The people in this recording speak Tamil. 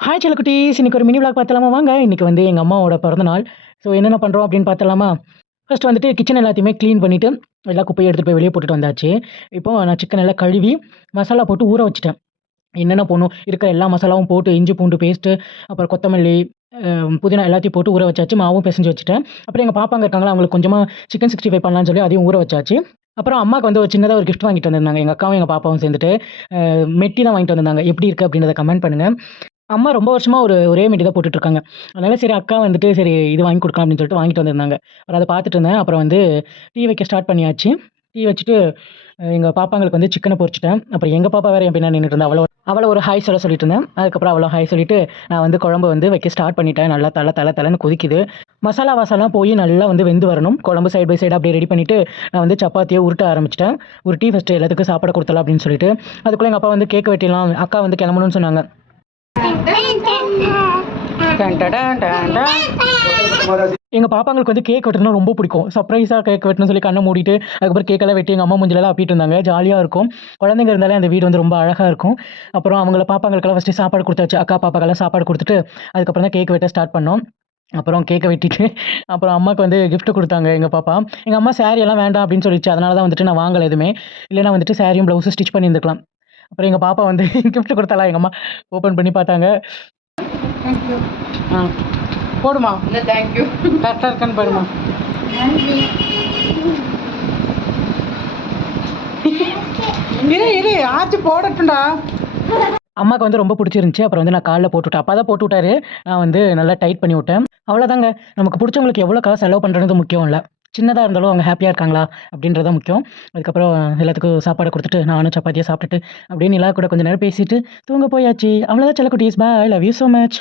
ஹாய் செல்லக்குட்டீஸ்! இன்னைக்கு ஒரு மினி விளாக் பார்த்தலாமா வாங்க. இன்னைக்கு வந்து எங்க அம்மாவோட பிறந்த நாள். ஸோ என்னென்ன பண்றோம் அப்படின்னு பார்த்தலாமா? ஃபர்ஸ்ட் வந்துட்டு கிச்சன் எல்லாத்தையுமே கிளீன் பண்ணிட்டு, எல்லா குப்பையும் எடுத்துட்டு போய் வெளிய போட்டுட்டு வந்தாச்சு. இப்போ நான் சிக்கன் எல்லாம் கழுவி, மசாலா போட்டு ஊற வச்சுட்டேன். என்னென்ன போடணும், இருக்கிற எல்லா மசாலாவும் போட்டு இஞ்சி பூண்டு பேஸ்ட்டு, அப்புறம் கொத்தமல்லி, புதினா எல்லாத்தையும் போட்டு ஊற வச்சாச்சு. மாவும் பெசஞ்சு வச்சுட்டேன். அப்புறம் எங்க பாப்பாங்க இருக்காங்களா, அவங்களுக்கு கொஞ்சமா சிக்கன் 65 பண்ணலான்னு சொல்லி அதையும் ஊற வச்சாச்சு. அப்புறம் அம்மாக்கு வந்து ஒரு சின்னதா ஒரு கிஃப்ட் வாங்கிட்டு வந்திருந்தாங்க. எங்க அக்காவும், எங்க பாப்பாவும் சேர்ந்துட்டு. மெட்டி தான் வாங்கிட்டு வந்திருந்தாங்க. எப்படி இருக்கு அப்படின்றத கமெண்ட் பண்ணுங்க. அம்மா ரொம்ப வருஷமா ஒரே மெட்டி தான் போட்டுட்ருக்காங்க. அதனால சரி அக்கா வந்துட்டு சரி இது வாங்கி குடுக்கலாம் அப்படின்னு சொல்லிட்டு வாங்கிட்டு வந்திருந்தாங்க. அப்புறம் அத பார்த்துட்டு இருந்தேன். அப்புறம் வந்து டீ வைக்க ஸ்டார்ட் பண்ணியாச்சு. டீ வச்சுட்டு எங்க பாப்பாங்களுக்கு வந்து சிக்கன பொரிச்சுட்டேன். அப்புறம் எங்க பாப்பா வேற என் பின்னாடி நின்னுட்டு இருந்தா. அவள ஒரு ஹாய் சொல்ல சொல்லிட்டு இருந்தேன். அதுக்கப்புறம் அவளும் ஹாய் சொல்லிட்டு நான் வந்து குழம்பு வந்து வைக்க ஸ்டார்ட் பண்ணிட்டேன். நல்லா தல தல தலன்னு கொதிக்குது. மசாலா வாசம்லாம் போய் நல்லா வந்து வெந்து வரணும். குழம்பு சைட் பை சைடா அப்படியே ரெடி பண்ணிட்டு, நான் வந்து சப்பாத்திய உருட்ட ஆரம்பிச்சுட்டேன். உருட்டி ஃபர்ஸ்ட்டு எல்லாத்துக்கும் சாப்பாடு குடுத்துடலாம் அப்படின்னு சொல்லிட்டு. அதுக்குள்ள எங்க அப்பா வந்து கேக் வெட்டிடலாம். அக்கா வந்து கிளம்பணும்னு சொன்னாங்க. டன் டடன் டன் டன். எங்க பாப்பாங்களுக்கு வந்து கேக் வெட்டணும்னா ரொம்ப பிடிக்கும். சர்ப்ரைஸா கேக் வெட்டணும்னு சொல்லி கண்ண மூடிட்டு, அதுக்கப்புறம் கேக்கெல்லாம் வெட்டி எங்க அம்மா மூஞ்சிலலாம் அப்பிட்டு இருந்தாங்க. ஜாலியா இருக்கும். குழந்தைங்க இருந்தாலே அந்த வீடு வந்து ரொம்ப அழகா இருக்கும். அப்புறம் அவங்கள பாப்பாங்களுக்கெல்லாம் ஃபர்ஸ்ட்டு சாப்பாடு குடுத்தாச்சு. அக்கா, பாப்பாக்கெல்லாம் சாப்பாடு குடுத்துட்டு, அதுக்கப்புறம் தான் கேக் வெட்ட ஸ்டார்ட் பண்ணோம். அப்புறம் கேக்க வெட்டிட்டு, அப்புறம் அம்மாக்கு வந்து கிஃப்ட் குடுத்தாங்க எங்க பாப்பா. எங்க அம்மா சாரி எல்லாம் வேண்டாம் அப்பிடின்னு சொல்லிருச்சு. அதனால தான் வந்துட்டு நான் வாங்கல எதுவுமே. இல்லன்னா வந்துட்டு சாரியும், ப்ளவுஸும் ஸ்டிச் பண்ணியிருந்துக்கலாம். அப்புறம் எங்க பாப்பா வந்து கிஃப்ட் குடுத்தாளா எங்க அம்மா ஓப்பன் பண்ணி பார்த்தாங்க. Thank you. ஆ. போடுமா. இல்ல தேங்க் யூ. கரெக்ட்டா இருக்கான்னு பாரும்மா. இரு ஆச்சு போடட்டும்டா. அம்மாக்கு வந்து ரொம்ப பிடிச்சிருந்துச்சு. அப்புறம் வந்து நான் கால்ல போட்டுவிட்டேன். அப்பா தான் போட்டு விட்டாரு. நான் வந்து நல்லா டைட் பண்ணி விட்டேன். அவ்வளோதாங்க. நமக்கு புடிச்சவங்களுக்கு எவ்வளோ காசு செலவு பண்றது முக்கியம் இல்ல. சின்னதா இருந்தாலும் அவங்க ஹேப்பியா இருக்காங்களா? அப்படின்றது தான் முக்கியம். அதுக்கப்புறம் எல்லாத்துக்கும் சாப்பாடு குடுத்துட்டு, நானும் சப்பாத்திய சாப்பிட்டுட்டு, அப்படியே நிலா கூட கொஞ்ச நேரம் பேசிட்டு தூங்க போயாச்சு. அவ்வளோதான் செல்லக்குட்டீஸ். Bye. Love you so much.